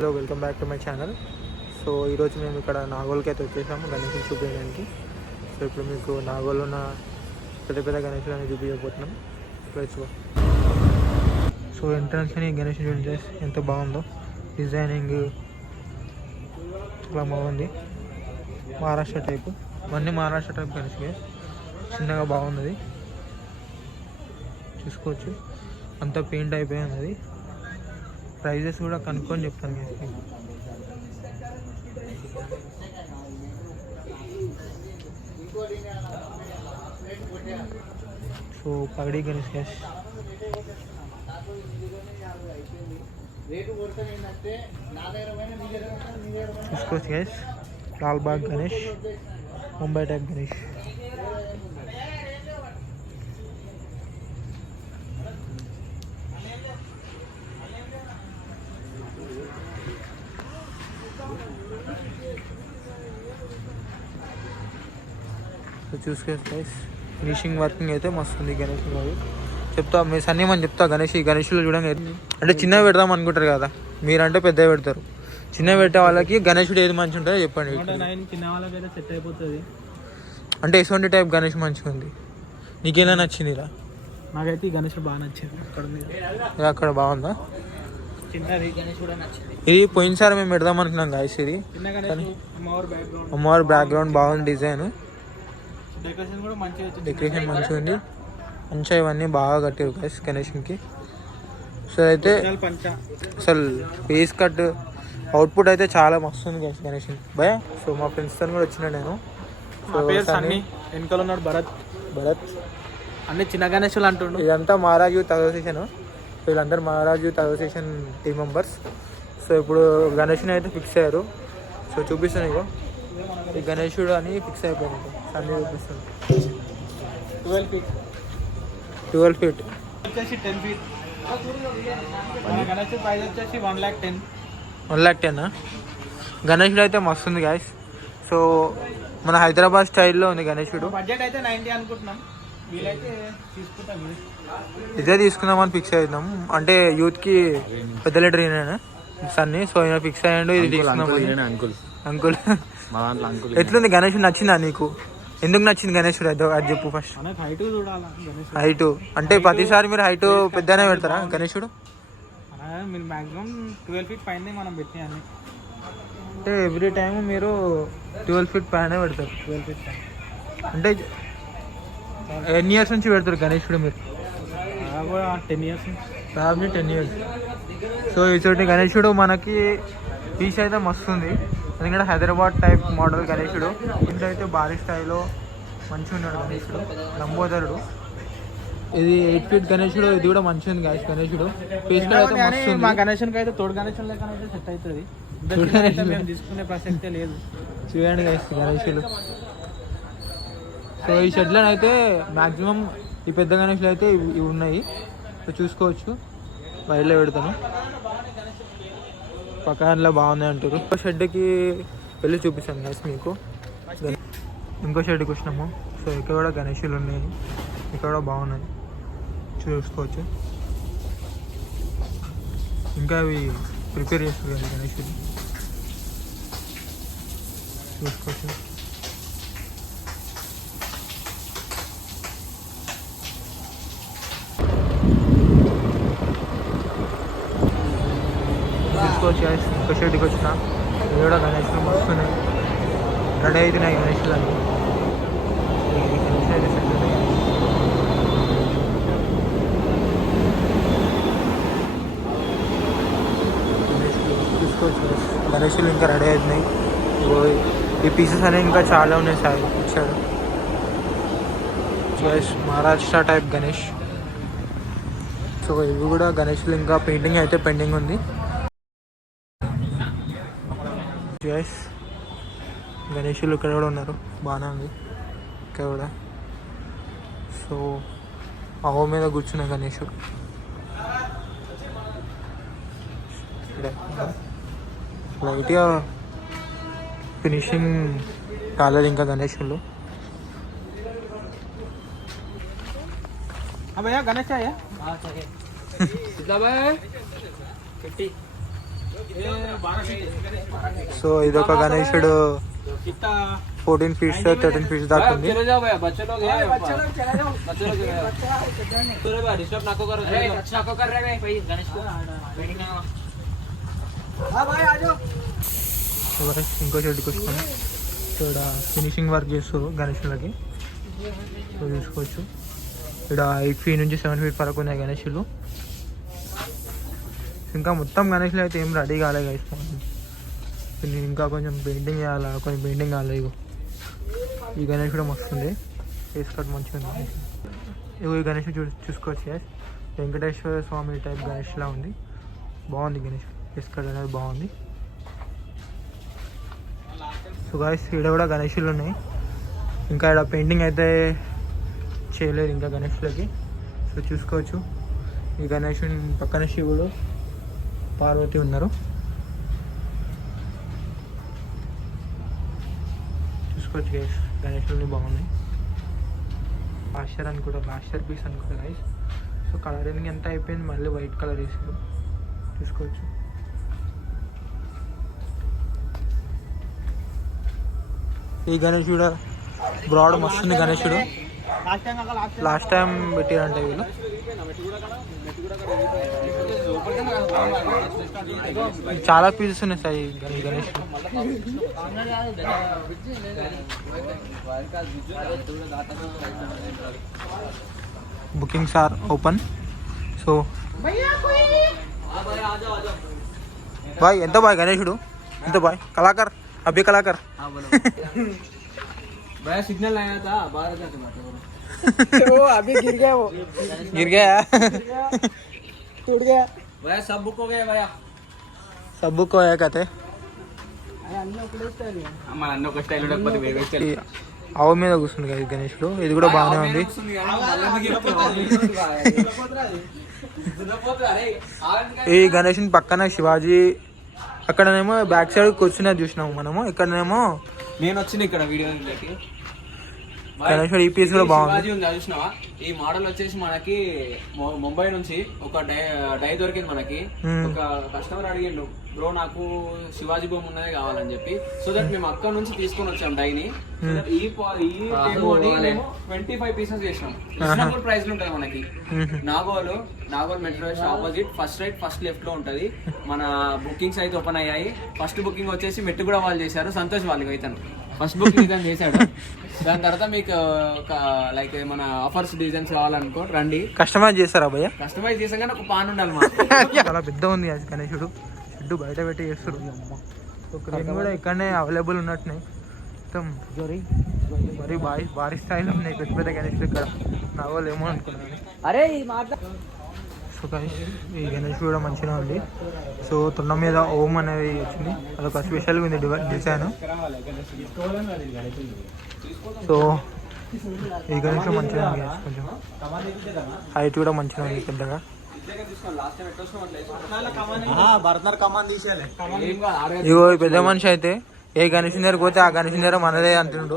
Hello, welcome back to my channel. So ఈరోజు మేము ఇక్కడ నాగోల్కి అయితే వచ్చేసాము గణేషుని చూపించడానికి. సో ఇప్పుడు మీకు నాగోల్లో ఉన్న పెద్ద పెద్ద గణేషులు అనేది చూపించబోతున్నాం. let's go. సో ఎంట్రన్స్ అని గణేష్ చూడండి ఎంత బాగుందో, డిజైనింగ్ చాలా బాగుంది. మహారాష్ట్ర టైపు, ఇవన్నీ మహారాష్ట్ర టైప్ గణేష్ చిన్నగా బాగున్నది, చూసుకోవచ్చు. అంతా పెయింట్ అయిపోయి ఉన్నది. ప్రైజెస్ కూడా కనుక్కొని చెప్తాను మీకు. సో పగడి గణేష్ గ్యాస్ చూసుకోవచ్చు గ్యాస్. లాల్బాగ్ గణేష్, ముంబై టైప్ గణేష్. చూసుకోవచ్చు గైస్, ఫినిషింగ్ వర్కింగ్ అయితే మస్తు ఉంది గణేష్. చెప్తా మీ సన్నిమని చెప్తా. గణేష్లో చూడండి, అంటే చిన్నవి పెడదాం అనుకుంటారు కదా, మీరంటే పెద్దవి పెడతారు. చిన్నవి పెట్టే వాళ్ళకి గణేషుడు ఏది మంచి ఉంటుందో చెప్పండి. చిన్న వాళ్ళకైతే సెట్ అయిపోతుంది. అంటే ఎటువంటి టైప్ గణేష్ మంచిగా ఉంది? నీకేనా నచ్చిందిరా? నాకైతే ఈ గణేషుడు బాగా నచ్చింది. అక్కడ బాగుందా? చిన్నది గణేష్ కూడా నచ్చింది. ఇది పోయినసారి మేము పెడదాం అనుకున్నాం గాయస్. ఇది అమ్మవారి బ్యాక్గ్రౌండ్ బాగుంది, డిజైన్ డెకరేషన్ మంచిగా ఉంది. మంచిగా ఇవన్నీ బాగా కట్టారు గైస్ గణేష్కి. సో అయితే అసలు ఫేస్ కట్ అవుట్పుట్ అయితే చాలా మస్తు ఉంది గైస్ గణేష్ భయ. సో మా ఫ్రెండ్స్తో కూడా వచ్చిన నేను. వెనకాల ఉన్నాడు భరత్ అన్ని చిన్న గణేషులు అంటుండు. ఇదంతా మహారాజ్ యూత్ అసోసియేషన్. వీళ్ళందరూ Maharaj youth association team members. So ఇప్పుడు గణేష్ని అయితే ఫిక్స్ అయ్యారు. సో చూపిస్తాను ఇగో, ఈ గణేశుడు అని ఫిక్స్ అయిపోయింది. అన్నీ చూపిస్తుంది. 12 feet వచ్చేసి 10 feet. గణేష్ ప్రైస్ వచ్చేసి 1,10,000. 1,10,000 గణేశుడు అయితే మస్తు ఉంది గాయస్. సో మన హైదరాబాద్ స్టైల్లో ఉంది గణేశుడు. బడ్జెట్ అయితే 90 అనుకుంటున్నాం. వీలైతే తీసుకుంటాం, ఇదే తీసుకుందామని ఫిక్స్ అవుతున్నాం. అంటే యూత్కి పెద్ద లీటర్ ఈయన సన్ని. సో ఈయన ఫిక్స్ అయ్యాడు, ఇది తీసుకుందాం. అంకుల్ ఎట్లుంది గణేశుడు? నచ్చిందా నీకు? ఎందుకు నచ్చింది గణేశుడు? అది చెప్పు ఫస్ట్. హైట్ అంటే ప్రతిసారి మీరు హైట్ పెద్దనే పెడతారా గణేశుడు? మాక్సిమం 12 feet పైన మనం పెట్టినా. అంటే ఎవ్రీ టైమ్ మీరు 12 feet పైన పెడతారు. 12 feet అంటే ఎన్ని ఇయర్స్ నుంచి పెడతారు గణేశుడు మీరు? 10 years. Probably 10 years. సో ఇటువంటి గణేశుడు మనకి పీస్ అయితే మస్తు ఉంది. ఎందుకంటే హైదరాబాద్ టైప్ మోడల్ గణేశుడు. ఇంట్లో అయితే భారీ స్థాయిలో మంచిగా ఉన్నాడు గణేశుడు, లంబోదరుడు. ఇది 8 feet గణేశుడు. ఇది కూడా మంచిగా ఉంది గాయస్ గణేశుడు. పీస్ అయితే మస్తు ఉంది. మా గణేశునికి అయితే తోడు గణేశుడు లెక్క అయితే సెట్ అవుతుంది. మేము తీసుకునే ప్రసక్తే లేదు. చూడండి గాయస్ గణేశులు. సో ఈ షెడ్లో అయితే మ్యాక్సిమం ఈ పెద్ద గణేశులు అయితే ఇవి ఉన్నాయి. సో చూసుకోవచ్చు. వైర్లో పెడతాను, పక్కనలో బాగున్నాయి అంటారు. ఇంకో షెడ్కి వెళ్ళి చూపిస్తాను గైస్ మీకు. ఇంకో షెడ్కి వచ్చినాము. సో ఇక్కడ కూడా గణేశులు ఉన్నాయి, ఇక్కడ కూడా బాగున్నాయి, చూసుకోవచ్చు. ఇంకా అవి ప్రిపేర్ చేస్తారు గణేశులు, చూసుకోవచ్చు. చూసుకోవచ్చు. ఇంకో షెడ్కి వచ్చిన ఇది కూడా గణేశులు వస్తున్నాయి, రెడీ అవుతున్నాయి గణేశులు అన్నీ. చూసుకోవచ్చు గణేశులు ఇంకా రెడీ అవుతున్నాయి. ఈ పీసెస్ అనేవి ఇంకా చాలా ఉన్నాయి సార్ ఇచ్చాడు. మహారాష్ట్ర టైప్ గణేష్. సో ఇవి కూడా గణేశులు ఇంకా పెయింటింగ్ అయితే పెండింగ్ ఉంది. గణేశులు ఇక్కడ కూడా ఉన్నారు, బాగానే ఉంది ఇక్కడ కూడా. సో ఆవు మీద కూర్చున్న గణేశుడు లైట్గా ఫినిషింగ్ కాలేదు ఇంకా గణేశులు. भैया गणेश है कितना भाई 50 సో ఇదొక గణేశుడు 14 ఫీట్స్ 13 ఫీట్స్ దాకా ఉంది. ఇంకో షెడ్కి వచ్చుకొని ఇక్కడ ఫినిషింగ్ వర్క్ చేస్తారు గణేశులకి. సో చూసుకోవచ్చు ఇక్కడ 8 ఫీట్ నుంచి 7 ఫీట్ వరకు ఉన్నాయి గణేశులు. ఇంకా మొత్తం గణేశులు అయితే ఏం రెడీ కాలే గైస్. ఇంకా కొంచెం పెయింటింగ్ చేయాలి, కొంచెం పెయింటింగ్ కావాలి. ఇగో ఈ గణేష్ కూడా మస్తుంది, ఫేస్ కట్ మంచిగా ఉంది. ఇగో ఈ గణేష్ చూసుకోవచ్చు గైస్, వెంకటేశ్వర స్వామి టైప్ గణేష్లా ఉంది. బాగుంది గణేష్, ఫేస్ కట్ అనేది బాగుంది. సో గైస్ ఇక్కడ కూడా గణేషులు ఉన్నాయి. ఇంకా ఇక్కడ పెయింటింగ్ అయితే చేయలేదు ఇంకా గణేష్లకి. సో చూసుకోవచ్చు ఈ గణేషుని పక్కన శివుడు పార్వతి ఉన్నారు. చూసుకోవచ్చు గైస్ గణేషుల్ని బాగున్నాయి. లాస్టర్ అనుకుంటా, లాస్టర్ పీస్ అనుకుంటా గైస్. సో కలరింగ్ ఎంత అయిపోయింది, మళ్ళీ వైట్ కలర్ వేసారు. చూసుకోవచ్చు ఈ గణేశుడు బ్రాడ్ మస్తుంది. గణేశుడు లాస్ట్ టైం పెట్టారంటే వీళ్ళు. చాలా పీసెస్ ఉన్నాయి సార్ ఈ గణేశుడు. Bookings are open. సో బాయ్ ఎంత బాయ్ గణేశుడు ఎంత బాయ్ కళాకార్ अभी कलाकार भैया सिग्नल आया था बाहर जाके वो अभी गिर गया टूट गया भैया सब बुक हो गया भैया सब बुक हो गया कहते మన అన్న ఒక స్టైల్ ఉండకపోతే వేరే స్టైల్ ఆవు మీద కూర్చుంది కదా గణేష్లో. ఇది కూడా బాగానే ఉంది. ఈ గణేష్ పక్కన శివాజీ, అక్కడనేమో బ్యాక్ సైడ్ కూర్చునే చూసినాము మనము. ఇక్కడనేమో నేను వచ్చిన ఇక్కడ వీడియో గణేశ్వర్ ఈ పీస్ కూడా బాగుంది. చూసినావా ఈ మోడల్ వచ్చేసి మనకి ముంబై నుంచి ఒక డై దొరికింది మనకి. ఒక కస్టమర్ అడిగిండు, బ్రో నాకు శివాజీ బొమ్మ ఉన్నదే కావాలని చెప్పి. సో దట్ మేము అక్కడ నుంచి తీసుకొని వచ్చాం డైని. ఈ 25 పీసెస్ చేసినాం. రీజనబుల్ ప్రైస్ లో ఉంటది మనకి. Nagole metro station opposite first right first left లో ఉంటది. మన బుకింగ్స్ అయితే ఓపెన్ అయ్యాయి. ఫస్ట్ బుకింగ్ వచ్చేసి మెట్టు కూడా వాళ్ళు చేశారు, సంతోష్ వాళ్ళకి అయితే ఫస్ట్ బుకింగ్ ఇతను చేశాడు. దాని తర్వాత మీకు లైక్ మన ఆఫర్స్ డిజైన్స్ కావాలనుకో రండి. కస్టమైజ్ చేస్తారా భయ్య? కస్టమైజ్ చేసాం కానీ ఒక పాన్ ఉండాలి మా చాలా పెద్ద ఉంది గణేశుడు. షెడ్ బయట పెట్టి చేస్తారు. క్రీమ్ కూడా ఇక్కడనే అవైలబుల్ ఉన్నట్టున్నాయి. మొత్తం మరి భారీ స్థాయిలో ఉన్నాయి పెద్ద పెద్ద గణేశులు ఇక్కడ. నా వాళ్ళు ఏమో అనుకున్నాను. సో ఈ గణేష్ కూడా మంచిగా ఉంది. సో తొండ మీద ఓం అనేది వచ్చింది, అదొక స్పెషల్గా ఉంది డిజైన్. సో ఈ గణేష్ మంచిగా ఉంది, కొంచెం హైట్ కూడా మంచిగా ఉంది పెద్దగా. ఇగో పెద్ద మనిషి అయితే ఏ గణేష్ దగ్గర పోతే ఆ గణేష్ దగ్గర మనదే అంటుండు.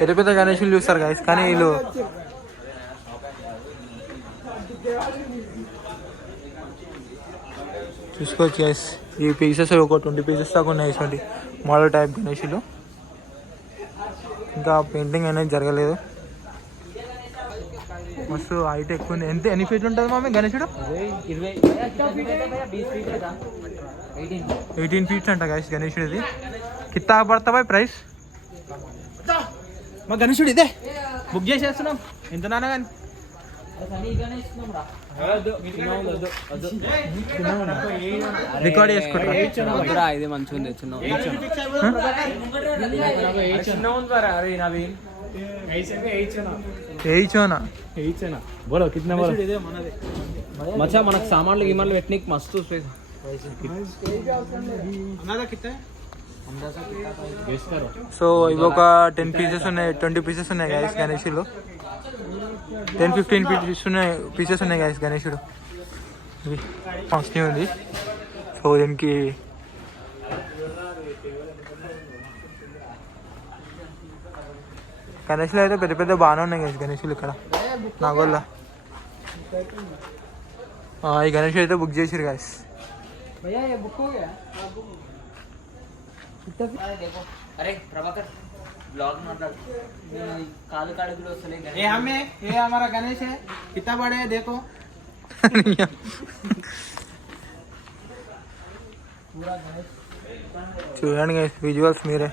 పెద్ద పెద్ద గణేషులు చూస్తారు గైస్, కానీ వీళ్ళు చూసుకోవచ్చు గైస్. ఈ పీసెస్ ఒక 20 పీసెస్ దాకా ఉన్నాయి ఇటువంటి మోడల్ టైప్ గణేషులు. ఇంకా పెయింటింగ్ అనేది జరగలేదు. మస్తు హైట్ ఎక్కువ ఉంది. ఎన్ని ఫీట్లు ఉంటుంది మామీ గణేశుడు? 18 ఫీట్స్ అంట గైస్ గణేశుడిది. కిత్తా పడతా బాయ్ ప్రైస్? మా గణేశుడు ఇదే బుక్ చేసేస్తున్నాం. ఎంత నాన్న కానీ రికార్డ్ చేసుకుంటా. ఇది మంచిగా ఉంది. మచ్చా మనకు సామాన్లు గిమాన్లు పెట్టినకి మస్తు స్పేస్. సో ఇవి ఒక 10 పీసెస్ ఉన్నాయి, 20 పీసెస్ ఉన్నాయి గైస్ గణేషులు. 10-15 పీసెస్ ఉన్నాయి గైస్ గణేశుడు. ఇది ఫంక్షన్ ఉంది. సో దీనికి గణేషులు అయితే పెద్ద పెద్ద బాగానే ఉన్నాయి గైస్ గణేషులు ఇక్కడ నాగోళ్ళ. ఈ గణేష్ అయితే బుక్ చేసిరు గాయస్. भैया ये बुक हो गया कितना देखो अरे प्रभाकर ब्लॉग मतलब काले काले किलो चले गए ये हमें ये हमारा गणेश है कितना बड़े है देखो చూడండి గైస్ విజువల్స్ మీరే.